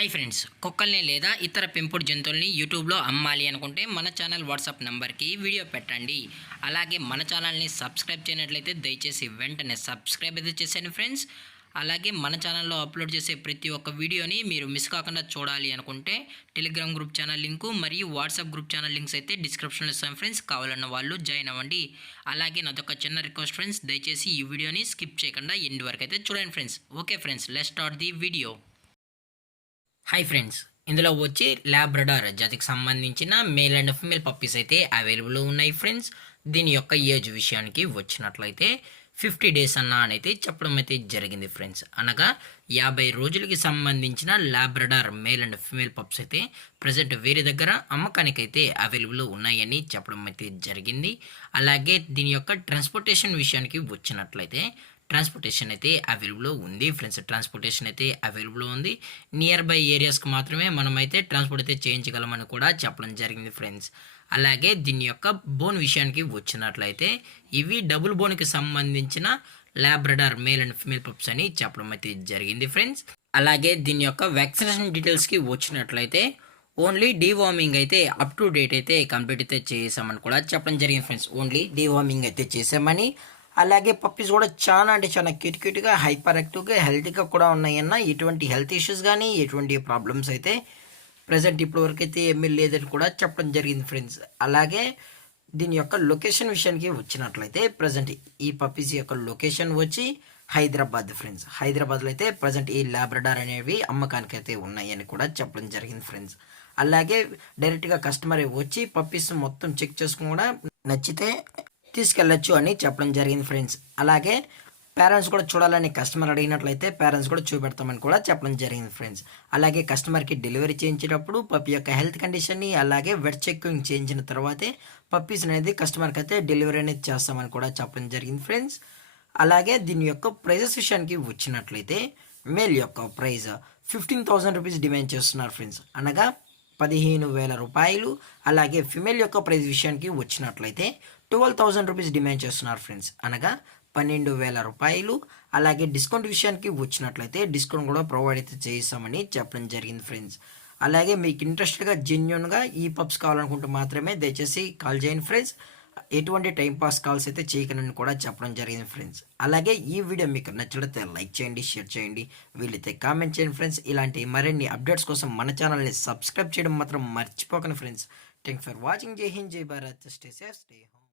Hi friends, కుక్కల్ని లేదా ఇతర పెంపుడు జంతువుల్ని యూట్యూబ్లో అమ్మాలి అనుకుంటే మన ఛానల్ వాట్సాప్ నెంబర్కి వీడియో పెట్టండి. అలాగే మన ఛానల్ని సబ్స్క్రైబ్ చేయనట్లయితే దయచేసి వెంటనే సబ్స్క్రైబ్ అయితే చేసేయండి ఫ్రెండ్స్. అలాగే మన ఛానల్లో అప్లోడ్ చేసే ప్రతి ఒక్క వీడియోని మీరు మిస్ కాకుండా చూడాలి అనుకుంటే టెలిగ్రామ్ గ్రూప్ ఛానల్ లింకు మరియు వాట్సాప్ గ్రూప్ ఛానల్ లింక్స్ అయితే డిస్క్రిప్షన్లో ఇస్తాం ఫ్రెండ్స్. కావాలన్న వాళ్ళు జాయిన్ అవ్వండి. అలాగే నాదొక చిన్న రిక్వెస్ట్ ఫ్రెండ్స్, దయచేసి ఈ వీడియోని స్కిప్ చేయకుండా ఎండ్ వరకు అయితే చూడండి friends. Okay friends, let's start the video. Hi friends, ఇందులో వచ్చి ల్యాబ్రడార్ జాతికి సంబంధించిన మేల్ అండ్ ఫీమేల్ పప్పీస్ అయితే అవైలబుల్ ఉన్నాయి ఫ్రెండ్స్. దీని యొక్క ఏజ్ విషయానికి వచ్చినట్లయితే 50 డేస్ అనైతే చెప్పడం అయితే జరిగింది ఫ్రెండ్స్. అనగా 50 రోజులకి సంబంధించిన Labrador male and female pups అయితే ప్రజెంట్ వేరే దగ్గర అమ్మకానికైతే అవైలబుల్ ఉన్నాయని చెప్పడం అయితే జరిగింది. అలాగే దీని యొక్క ట్రాన్స్పోర్టేషన్ విషయానికి వచ్చినట్లయితే ట్రాన్స్పోర్టేషన్ అయితే అవైలబుల్ ఉంది ఫ్రెండ్స్. ట్రాన్స్పోర్టేషన్ అయితే అవైలబుల్ ఉంది. నియర్ బై ఏరియాస్కి మాత్రమే మనమైతే ట్రాన్స్పోర్ట్ అయితే చేయించగలమని కూడా చెప్పడం జరిగింది ఫ్రెండ్స్. అలాగే దీని యొక్క బోన్ విషయానికి వచ్చినట్లయితే ఇవి డబుల్ బోన్కి సంబంధించిన Labrador male and female pups అని చెప్పడం అయితే జరిగింది ఫ్రెండ్స్. అలాగే దీని యొక్క వ్యాక్సినేషన్ డీటెయిల్స్కి వచ్చినట్లయితే ఓన్లీ డీవార్మింగ్ అయితే అప్ టు డేట్ అయితే కంప్లీట్ అయితే చేసామని కూడా చెప్పడం జరిగింది ఫ్రెండ్స్. ఓన్లీ డీవార్మింగ్ అయితే చేసామని, అలాగే పప్పీస్ కూడా చాలా అంటే చాలా క్యూట్గా హైపర్ యాక్టివ్గా హెల్తీగా కూడా ఉన్నాయన్న. ఎటువంటి హెల్త్ ఇష్యూస్ కానీ ఎటువంటి ప్రాబ్లమ్స్ అయితే ప్రజెంట్ ఇప్పటివరకు అయితే ఏమీ లేదని కూడా చెప్పడం జరిగింది ఫ్రెండ్స్. అలాగే దీని యొక్క లొకేషన్ విషయానికి వచ్చినట్లయితే ప్రజెంట్ ఈ పప్పీస్ యొక్క లొకేషన్ వచ్చి హైదరాబాద్ ఫ్రెండ్స్. హైదరాబాద్లో అయితే ప్రజెంట్ ఈ ల్యాబ్రడార్ అనేవి అమ్మకానికి అయితే ఉన్నాయని కూడా చెప్పడం జరిగింది ఫ్రెండ్స్. అలాగే డైరెక్ట్గా కస్టమర్ వచ్చి పప్పీస్ మొత్తం చెక్ చేసుకుని కూడా నచ్చితే తీసుకెళ్ళచ్చు అని చెప్పడం జరిగింది ఫ్రెండ్స్. అలాగే పేరెంట్స్ కూడా చూడాలని కస్టమర్ అడిగినట్లయితే పేరెంట్స్ కూడా చూపెడతామని కూడా చెప్పడం జరిగింది ఫ్రెండ్స్. అలాగే కస్టమర్కి డెలివరీ చేయించేటప్పుడు పప్పీ యొక్క హెల్త్ కండిషన్ని అలాగే వెట్ చెకింగ్ చేయించిన తర్వాతే పప్పీస్ అనేది కస్టమర్కి అయితే డెలివరీ అనేది చేస్తామని కూడా చెప్పడం జరిగింది ఫ్రెండ్స్. అలాగే దీని యొక్క ప్రైజెస్ విషయానికి వచ్చినట్లయితే మేల్ యొక్క ప్రైజ్ 15,000 రూపీస్ డిమాండ్ చేస్తున్నారు ఫ్రెండ్స్, అనగా 15,000 రూపాయలు. అలాగే ఫిమేల్ యొక్క ప్రైజ్ విషయానికి వచ్చినట్లయితే 12,000 రూపీస్ డిమాండ్ చేస్తున్నారు ఫ్రెండ్స్, అనగా 12,000 రూపాయలు. అలాగే డిస్కౌంట్ విషయానికి వచ్చినట్లయితే డిస్కౌంట్ కూడా ప్రొవైడ్ అయితే చేస్తామని చెప్పడం జరిగింది ఫ్రెండ్స్. అలాగే మీకు ఇంట్రెస్ట్గా జెన్యున్గా ఈ పప్స్ కావాలనుకుంటే మాత్రమే దయచేసి కాల్ చేయండి ఫ్రెండ్స్. ఎటువంటి టైంపాస్ కాల్స్ అయితే చేయకనని కూడా చెప్పడం జరిగింది ఫ్రెండ్స్. అలాగే ఈ వీడియో మీకు నచ్చినట్లయితే లైక్ చేయండి, షేర్ చేయండి, వీలైతే కామెంట్ చేయండి ఫ్రెండ్స్. ఇలాంటి మరిన్ని అప్డేట్స్ కోసం మన ఛానల్ని సబ్స్క్రైబ్ చేయడం మాత్రం మర్చిపోకండి ఫ్రెండ్స్. Thanks for watching. జై హింద్, జై Bharat, stay safe, stay home.